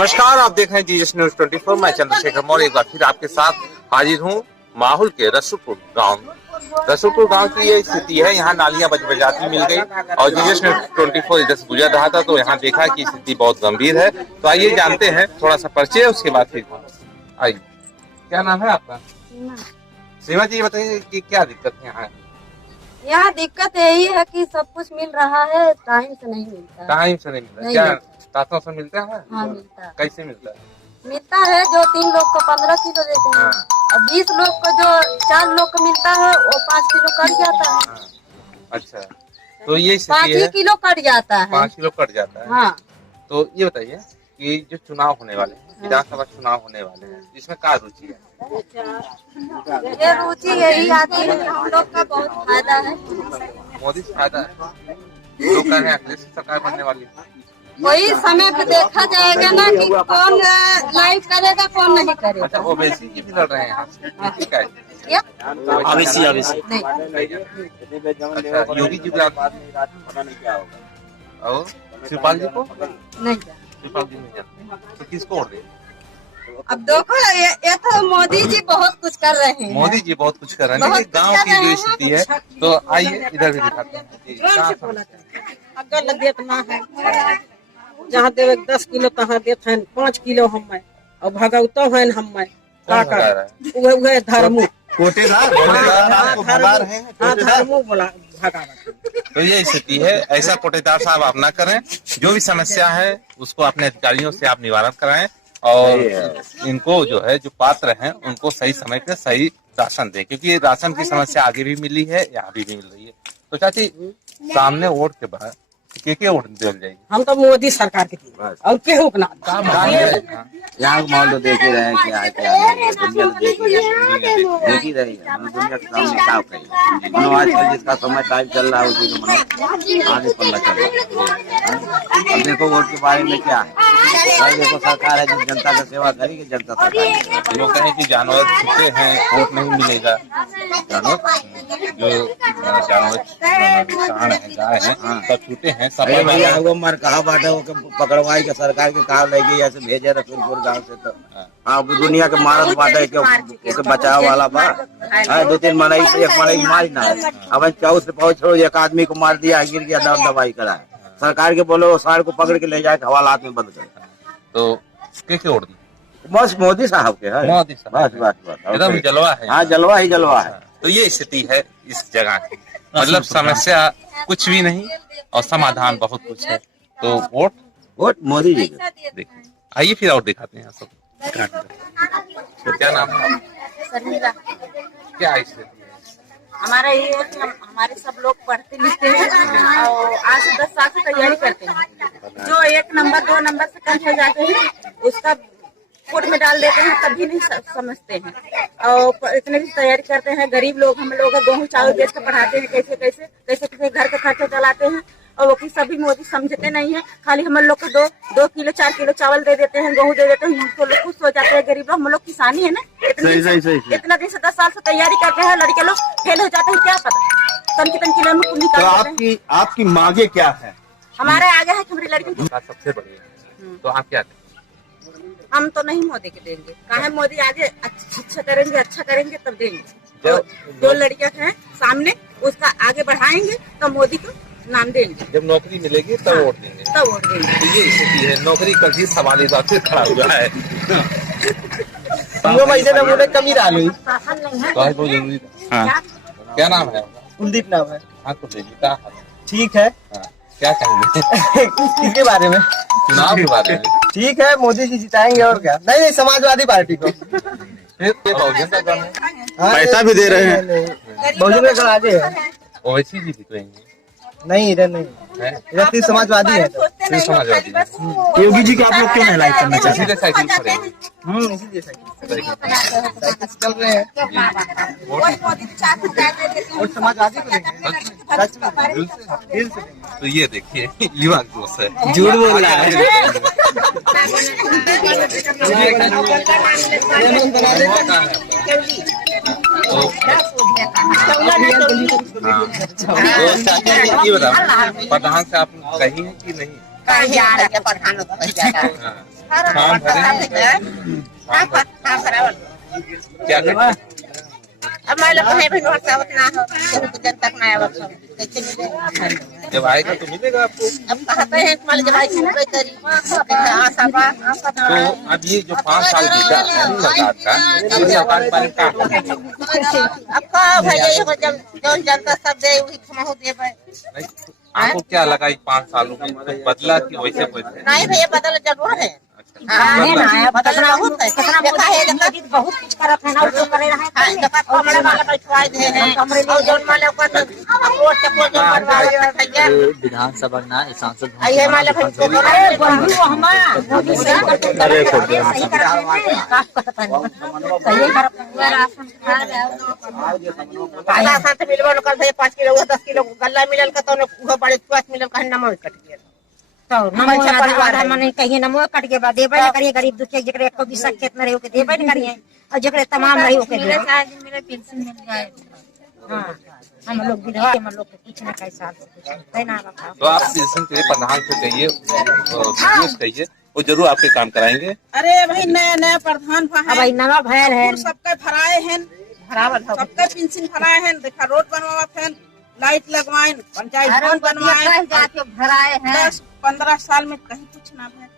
नमस्कार, आप देख रहे हैं जीएस न्यूज 24। मैं चंद्रशेखर मौर्य एक बार फिर आपके साथ हाजिर हूँ माहौल के रसूलपुर गांव की ये स्थिति है। यहाँ नालियां बजाती मिल गई और जीएस न्यूज 24 इधर से गुजर रहा था तो यहाँ देखा कि स्थिति बहुत गंभीर है। तो आइए जानते हैं, थोड़ा सा परिचय उसके बाद फिर आइए। क्या नाम है आपका? सीमा जी, बताइए कि क्या दिक्कत है यहाँ? यहाँ दिक्कत यही है कि सब कुछ मिल रहा है, टाइम से नहीं मिलता। टाइम से नहीं मिलता? क्या तातों से मिलता है? हाँ मिलता है। कैसे मिलता है? मिलता है जो 3 लोग को 15 किलो देते हैं और 20 लोग को जो 4 लोग को मिलता है वो 5 किलो कट जाता है। अच्छा, तो ये 5 किलो कट जाता है। 5 किलो कट जाता है। हाँ। तो ये बताइए कि जो चुनाव होने वाले हैं, विधानसभा चुनाव होने वाले हैं, इसमें क्या रुचि है? ये रुचि यही आती है, हम लोग का बहुत फायदा है। मोदी से फायदा है? लोग कह रहे हैं अखिलेश सरकार बनने वाली है। वही समय पे देखा जाएगा ना कि कौन लाइव करेगा कौन नहीं करेगा। अच्छा, ओवैसी जी भी लड़ रहे हैं यहाँ से? क्या ओवैसी नहीं। अच्छा, योगी जी भी और शिवपाल जी को नहीं, शिवपाल जी नहीं जाते तो किसको वोट दें? अब देखो ये तो मोदी जी बहुत कुछ कर रहे हैं। मोदी जी बहुत कुछ कर रहे हैं। गांव की जो स्थिति है, तो आइए इधर भी दिखाते हैं। अगर लगे ना है जहाँ देवे 10 किलो तहाँ देते हैं 5 किलो हम और भगवतो है हम धर्मू धर्मू बोला भगा। तो ये स्थिति है। ऐसा कोटेदार साहब आप ना करें। जो भी समस्या है उसको अपने अधिकारियों से आप निवारण कराएं और इनको जो है जो पात्र हैं उनको सही समय पे सही राशन दें, क्योंकि राशन की समस्या आगे भी मिली है, यहाँ भी मिल रही है। तो चाची, सामने वोट के बाद के वोट दिल जाएगी? हम तो मोदी सरकार के और केहू के ना यहाँ माहौल तो देख ही रहे हैं क्या है क्या नहीं। दुनिया तो देख ही रही है। दुनिया के सामने क्या करें। आजकल जिसका समय टाइम चल रहा है उसी को आगे पल्ला चल रहा है। अब देखो वोट के बारे में क्या है। देखो सरकार है जो जनता का सेवा करेगी, जनता सरकार। लोग कहें कि जानवर छूटे हैं, वोट नहीं मिलेगा। जो जानवर सांड है, गाय है, सब छूटे हैं। सब भैया वो मर कहा बाटे वो पकड़वाई के सरकार के काम लगी ऐसे भेजे रसूलपुर गाँव से। तो हाँ दुनिया के मारत बाटे के बचाव वाला बा। 2-3 मरई एक मरई मारी ना। अब 14 से पहुंचो एक आदमी को मार दिया, गिर गया, दवाई कराए। सरकार के बोलो साड़ को पकड़ के ले जाए हवालात में बंद कर। तो किसके वोट दी? बस मोदी साहब के है। मोदी साहब बस एकदम जलवा है। हाँ जलवा ही जलवा है। तो ये स्थिति है इस जगह की। मतलब समस्या कुछ भी नहीं और समाधान बहुत कुछ है। तो वोट मोदी जी। देखिए, आइए फिर और दिखाते हैं सब। तो क्या नाम है? शर्मिला। क्या स्थिति है? हमारा ये है कि हमारे सब लोग पढ़ते लिखते हैं और आज से 10 साल से तैयारी करते हैं। जो 1 नंबर 2 नंबर से कम हो जाते हैं उसका वोट में डाल देते हैं, तभी नहीं समझते हैं। और इतने भी तैयारी करते हैं, गरीब लोग हम लोग गेहूँ चावल बेच कर पढ़ाते हैं, कैसे कैसे घर के खर्चे चलाते हैं। और वो सभी मोदी समझते नहीं है। खाली हम लोग को 2 किलो 4 किलो चावल दे देते हैं, गेहूँ दे देते हैं, तो लोग खुश हो जाते हैं। गरीब लोग, हम लोग किसानी है ना, इतना दिन से 10 साल से तैयारी करते हैं, लड़के लोग फेल हो जाते हैं, क्या पता तन किलो में कुल निकाल। तो आपकी मांगे क्या है? हमारे आगे है कि हमारी लड़की सबसे बढ़िया। तो आप क्या? हम तो नहीं मोदी के देंगे। कहा मोदी आगे अच्छा करेंगे तब देंगे। जो लड़कियां हैं सामने उसका आगे बढ़ाएंगे तो मोदी को नाम देंगे। जब नौकरी मिलेगी तब वोट देंगे। तो ये स्थिति है। नौकरी का भी सवाल इस बात से खड़ा हुआ है। कमी डाली बहुत जरूरी था। क्या नाम है? कुलदीप नाम है। हाँ कुलदीप, ठीक है। क्या कहेंगे किसके बारे में? चुनाव के बारे में। ठीक है, मोदी जी जिताएंगे और क्या। नहीं समाजवादी पार्टी को। पैसा भी दे रहे हैं। बहुजन का आगे है। ओवैसी जी भी तो नहीं, इधर नहीं, इधर सिर्फ समाजवादी है। समाजवादी। योगी जी के आप लोग क्यों नहीं लाइक करना चाहते? इसीलिए साइकिल खड़े इसीलिए साइकिल चल रहे हैं। और समाजवादी को देंगे। तो ये देखिए युवा जोश है। झूठ बोल रहा है। प्रधान से आप कही है कि नहीं? कहीं जा रहे हैं प्रधान। फॉर्म भरे क्या करते? अब मैं लोग है भी नोट सावत ना हो जन तक ना आवत हो कैसे मिले जब आएगा तो मिलेगा आपको। अब कहते हैं मान जब आई सुनबे करी आशा बा तो अब ये जो 5 साल बीता है सरकार का, इस सरकार के बारे में क्या कहना? अब का भैया ये जब जो जनता सब दे वही खमाहो देबे नहीं, आपको क्या लगा इस 5 सालों में कुछ बदला कि वैसे वैसे? नहीं भैया बदल जरूर है है ना बदलना बहुत है देखा है देखा बहुत कुछ करत है ना उसको करे रहा है देखा कमरे वाला बैठवाए दे हैं और जोन माले ऊपर अपोर चपोर जो बनवाए भैया विधानसभा ना सांसद आइए माले भाई को अरे बंधु हमार मोदी सही करते सही करते का करत है सही करत है राशन कार्ड आधा साथ मिलवा लोग कल 5 किलो 10 किलो गल्ला मिलल का तो वो बड़े स्वास्थ्य मिलल का नमक कट गया तो नमो परिवार माने कहिए नमो कट के बाद देबे न करिए गरीब दुखिया जकरे एको बिसा खेत में रहियो के देबे न करिए और जकरे तमाम रहियो के मेरे पेंशन मिल जाए। हां हम लोग विधवा हम लोग कुछ ना कह साल कुछ है ना बताओ। तो आप पेंशन के प्रधान से कहिए, विदेश कहिए, वो जरूर आपके काम कराएंगे। अरे भाई नया नया प्रधान अब भाई नवा भयल है सबके भराए हैं भरावल हो सबके पेंशन भराए हैं देखा रोड बनवावत हैं लाइट लगवाएं पंचायत भवन बनवाएं जाके भराए हैं 10-15 साल में कहीं कुछ ना भय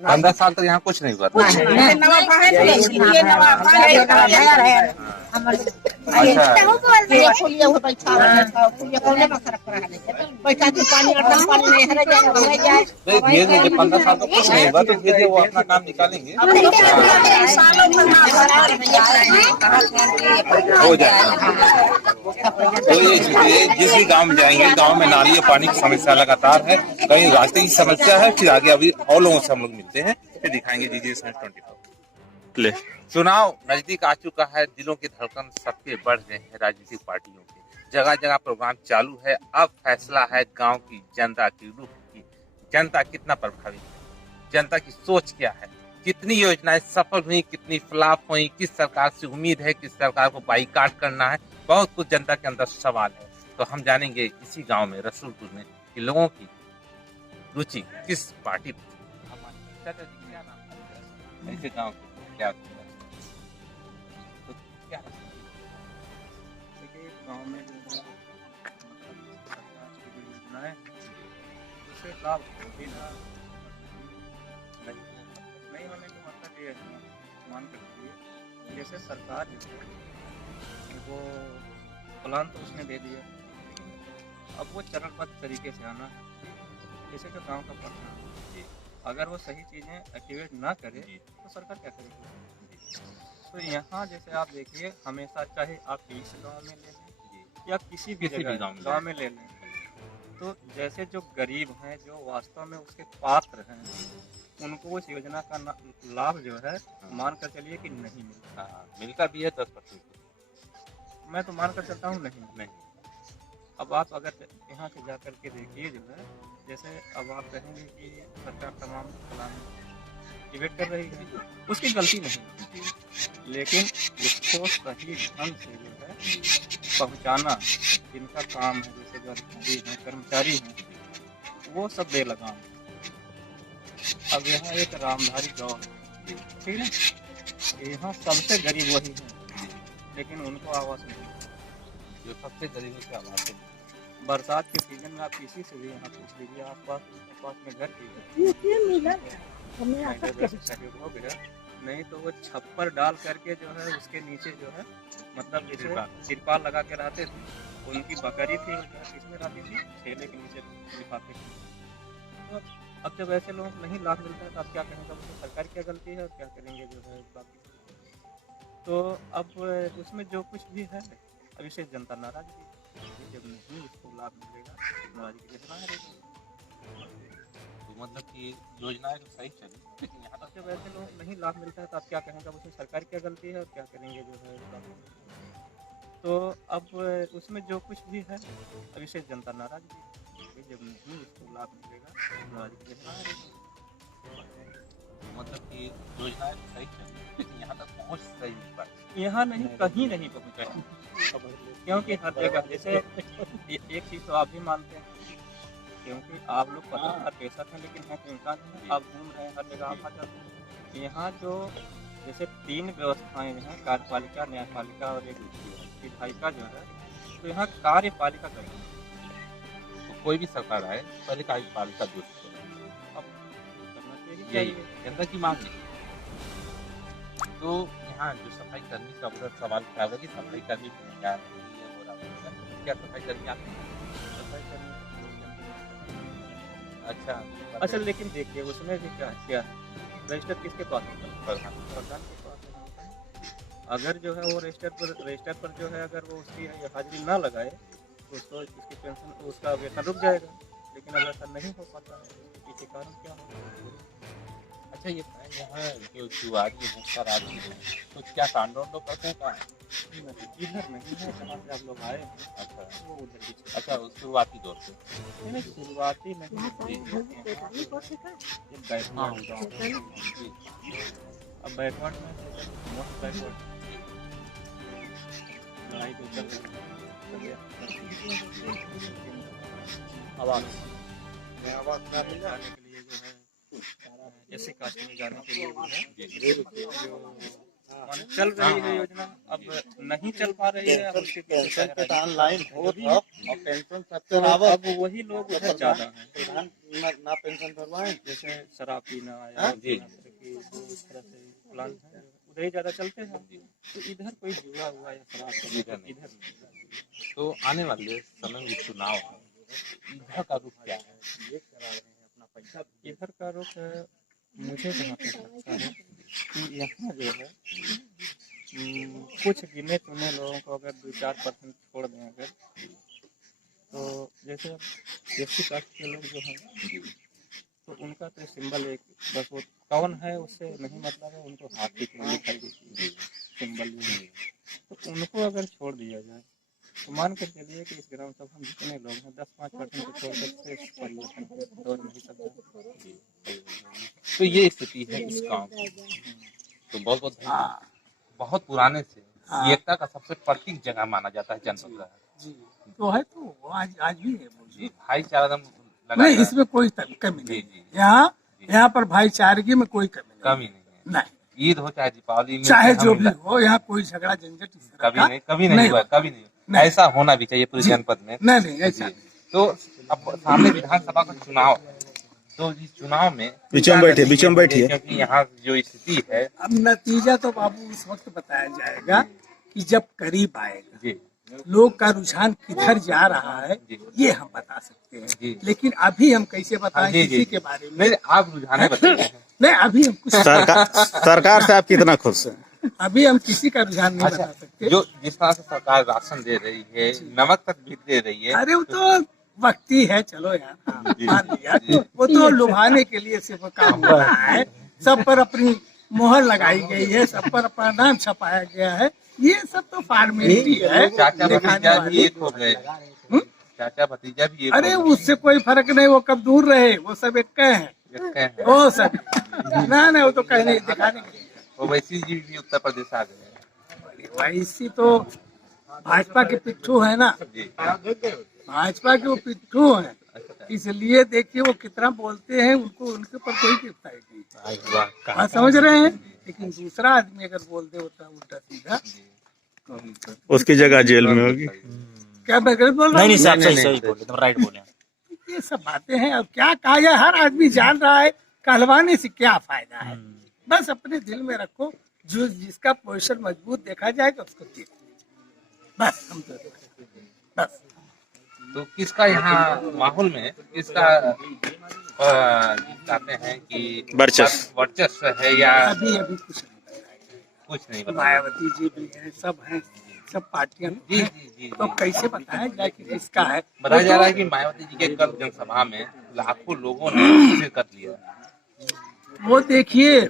15 साल तक यहाँ कुछ नहीं हुआ था। ये नवा भाई ये नवा भाई ये खोलिए वो बैठा ये कोने में खराब करा है बैठा के पानी और पानी नहीं हरे जाए तो धीरे धीरे 15 साल तक कुछ नहीं हुआ तो धीरे धीरे वो अपना काम निकालेंगे, हो जाएगा। तो ये जिस भी गाँव में जाएंगे, गाँव में नाली और पानी की समस्या लगातार है, कहीं रास्ते की समस्या है, फिर आगे अभी और लोगों से हम लोग मिलते हैं, फिर दिखाएंगे DGS News 24। चुनाव नजदीक आ चुका है, दिलों की धड़कन सबके बढ़ गए हैं राजनीतिक पार्टियों के, जगह जगह प्रोग्राम चालू है। अब फैसला है गांव की जनता की रुख की, जनता कितना प्रभावित है, जनता की सोच क्या है, कितनी योजनाएं सफल हुई, कितनी फ्लॉप हुई, किस सरकार से उम्मीद है, किस सरकार को बाईकाट करना है, बहुत कुछ जनता के अंदर सवाल है। तो हम जानेंगे इसी गाँव में रसूलपुर में कि लोगों की रुचि किस पार्टी पर। ऐसे गाँव क्या गाँव में जो है सरकार की जो योजनाएं उससे लाभ नहीं होने का मतलब ये है मान कर चलिए जैसे सरकार जो है वो प्लान तो उसने दे दिया, अब वो चरणबद्ध तरीके से आना है। जैसे जो गांव का प्रधान अगर वो सही चीज़ें एक्टिवेट ना करे तो सरकार क्या करेगी। तो यहाँ जैसे आप देखिए हमेशा चाहे आप इस गांव में ले लें या किसी भी गांव में ले लें, तो जैसे जो गरीब हैं जो वास्तव में उसके पात्र हैं उनको उस योजना का लाभ जो है मान कर चलिए कि नहीं मिलता भी है 10%। मैं तो मान कर चलता हूँ नहीं। अब आप अगर यहाँ से जा कर के देखिए जो है जैसे अब आप कहेंगे कि सरकार तमाम प्लान एक्टिवेट कर रही है, उसकी गलती नहीं, लेकिन उसको सही ढंग से जो है पहुँचाना जिनका काम है, जैसे जो अधिकारी हैं कर्मचारी हैं वो सब बेलगाम। अब यहाँ एक रामधारी गाँव है, ठीक है, यहाँ सबसे गरीब वही है लेकिन उनको आवास नहीं, जो सबसे गरीबों की आवाज है। बरसात के सीजन में आप किसी से भी यहाँ पूछ लीजिए आसपास में घर की हो गया नहीं तो वो छप्पर डाल करके जो है उसके नीचे जो है मतलब जैसे तिरपाल लगा के रहते थे, उनकी बकरी थी किसमें रहती थी, ठेले के नीचे लिफाफे की। तो अब जब ऐसे लोगों को नहीं लाभ मिलता है तो आप क्या कहेंगे, उसमें सरकार क्या गलती है और क्या करेंगे जो है बाकी। तो अब उसमें जो कुछ भी है अब इसे जनता नाराजगी, जब नहीं उसको लाभ मिलेगा नाराजगी कितना रहेगी। तो मतलब कि योजनाएं तो सही चली लेकिन यहाँ अब जब ऐसे लोगों को नहीं लाभ मिलता है तो आप क्या कहेंगे, उसमें सरकार क्या गलती है और क्या करेंगे जो है बाकी। तो अब उसमें जो कुछ भी है अब इसे जनता नाराजगी, जब नहीं उसको लाभ मिलेगा नाराजगी कितना रहेगी। मतलब कि योजनाएं तो सही चली लेकिन यहाँ तक पहुँच सही नहीं पाई, यहाँ नहीं कहीं नहीं पहुँचा, क्योंकि हर जगह जैसे एक चीज़ तो आप भी मानते हैं क्योंकि आप लोग पत्रकार पेशा हैं लेकिन हैं तो इंसान हैं, आप घूम रहे हैं हर जगह आप आ जाते हैं यहाँ जो जैसे 3 व्यवस्थाएं हैं, कार्यपालिका, न्यायपालिका और एक विधायिका जो है, तो यहाँ कार्यपालिका करती है। तो कोई भी सरकार आए पहले कार्यपालिका दुरुस्त करे। अब करना यही चाहिए। जनता की मांग है। तो यहाँ जो सफाई कर्मी का उधर सवाल उठा हुआ कि सफाई कर्मी क्या हो रहा है, क्या सफाई कर्मी आते हैं? सफाई करने अच्छा अच्छा, लेकिन देखिए उसमें भी क्या क्या है, रजिस्टर किसके पास होता है? प्रधान प्रधान के पास होता है। अगर जो है वो रजिस्टर पर जो है अगर वो उसकी हाजिरी ना लगाए तो उसको उसकी पेंशन उसका वेतन रुक जाएगा। लेकिन अगर ऐसा नहीं हो पाता है उसके पीछे कारण क्या है? अच्छा ये यहाँ जो जुआरी है शराबी है तो क्या कांड वांड करते हैं कहाँ? इधर नहीं है जहाँ से आप लोग आए हैं, अच्छा वो उधर पीछे। अच्छा उस शुरुआती दौर से नहीं, शुरुआती नहीं ये बैकवर्ड गाँव है। अब बैकवर्ड में मोस्ट बैकवर्ड लड़ाई तो चल रही है। आवास जाने के लिए जो है ऐसे कास्ट में जाने के लिए जो है जो चल रही है योजना, अब नहीं चल पा रही है। अब उसके पीछे ऑनलाइन हो और पेंशन सबसे अब वही लोग उधर ज्यादा हैं ना पेंशन भरवाएं, जैसे शराब पीना या इस तरह से प्लान है उधर ही ज्यादा चलते हैं। तो इधर कोई जुआ हुआ या शराब इधर नहीं। तो आने वाले समय में चुनाव है, इधर का रुख क्या है? ये करा रहे हैं अपना पैसा। इधर का रुख मुझे जहाँ तक लगता है कि यहाँ जो है कुछ गिने चुने लोगों को अगर 2-4% छोड़ दें अगर, तो जैसे एससी कास्ट के लोग जो हैं तो उनका तो सिंबल एक बस वो कौन है उससे नहीं मतलब है, उनको हाथी की दिखाई देती है सिंबल भी। तो उनको अगर छोड़ दिया जाए तो मान कर चलिए कि इस ग्राम सभा में जितने लोग हैं 10-5% को छोड़ कर परिवर्तन दौर नहीं सकता। तो ये स्थिति है इस गांव की। तो बहुत बहुत धन्यवाद। बहुत पुराने से एकता का सबसे प्रतीक जगह माना जाता है जनपद का। जी तो है, तो आज भी है। जी भाईचारा लगा नहीं, है। इसमें कोई कमी जी नहीं। जी यहाँ पर भाईचारगी में कोई कमी कमी नहीं है। नहीं, ईद हो चाहे दीपावली में चाहे हम जो मिला- भी हो, यहाँ कोई झगड़ा झंझट इस तरह कभी का नहीं हुआ, कभी नहीं। ऐसा होना भी चाहिए पूरे जी। जनपद में। नहीं ऐसा जी। तो अब सामने विधानसभा का चुनाव है, तो इस चुनाव में बीच में बैठिए। क्योंकि यहाँ जो स्थिति है अब नतीजा तो बाबू उस वक्त बताया जाएगा कि जब करीब आएगा। जी लोग का रुझान किधर जा रहा है जी। ये हम बता सकते जी। हैं, लेकिन अभी हम कैसे बताएं जी, किसी जी। के बारे में? नहीं आप रुझाने बताइए। नहीं, अभी हम कुछ सरकार से आप कितना खुश हैं? अभी हम किसी का रुझान नहीं अच्छा, बता सकते। जो जिस तरह से सरकार राशन दे रही है, नमक तक भी दे रही है। अरे वो तो वक्ती है, चलो यार, मान लिया। तो वो तो लुभाने के लिए सिर्फ काम हो रहा है। सब पर अपनी मोहर लगाई गई है, सब पर अपना नाम छपाया गया है। ये सब तो फॉर्मेलिटी है चाचा दिखाने भतीजा भी वाली। एक हो गए। चाचा भतीजा भी एक अरे हो गए। उससे कोई फर्क नहीं, वो कब दूर रहे, वो सब एक हैं। एक हैं। वो सब ना वो तो कहने दिखाने के लिए। ओवैसी जी भी उत्तर प्रदेश आ गए। वैसी तो भाजपा के पिट्ठू है ना, जी भाजपा के वो पिट्ठू हैं, इसलिए देखिए वो कितना बोलते हैं, उनको उनके ऊपर कोई गिरफ्तारी नहीं। बात समझ रहे हैं? लेकिन दूसरा आदमी अगर बोल दे होता उल्टा सीधा, उसकी जगह जेल में होगी। क्या मैं गलत बोल रहा हूँ? सही बोले, तुम राइट बोले। ये सब बातें हैं। अब क्या कहा जाए, हर आदमी जान रहा है, कहलवाने से क्या फायदा है। बस अपने दिल में रखो, जो जिसका पोजीशन मजबूत देखा जाएगा उसको दे, बस हम तो बस। तो किसका यहाँ माहौल में किसका कहते हैं कि वर्चस्व है या अभी कुछ नहीं बताया। मायावती जी भी हैं, सब हैं, सब पार्टियां जी हैं। जी जी तो कैसे बताया जाए कि किसका है? बताया जा रहा है कि मायावती जी के कल जनसभा में लाखों लोगों ने शिरकत लिया। वो देखिए,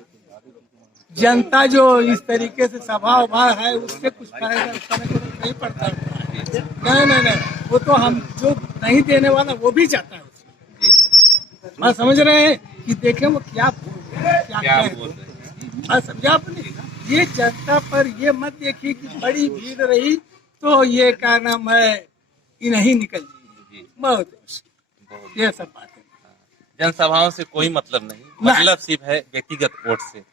जनता जो इस तरीके से सभा उभा है, उससे कुछ फायदा नहीं पड़ता है। नहीं, वो तो हम जो नहीं देने वाला वो भी चाहता है उसको। मैं समझ रहे हैं कि देखें वो क्या बोल रहे हैं, क्या बोल रहे हैं। मैं समझा अपने। ये जनता पर ये मत देखिए कि बड़ी भीड़ रही तो ये क्या नाम है, ये नहीं निकल जाएगी। बहुत ये सब बातें। जनसभाओं से कोई मतलब नहीं, मतलब सिर्फ है व्यक्तिगत वोट से।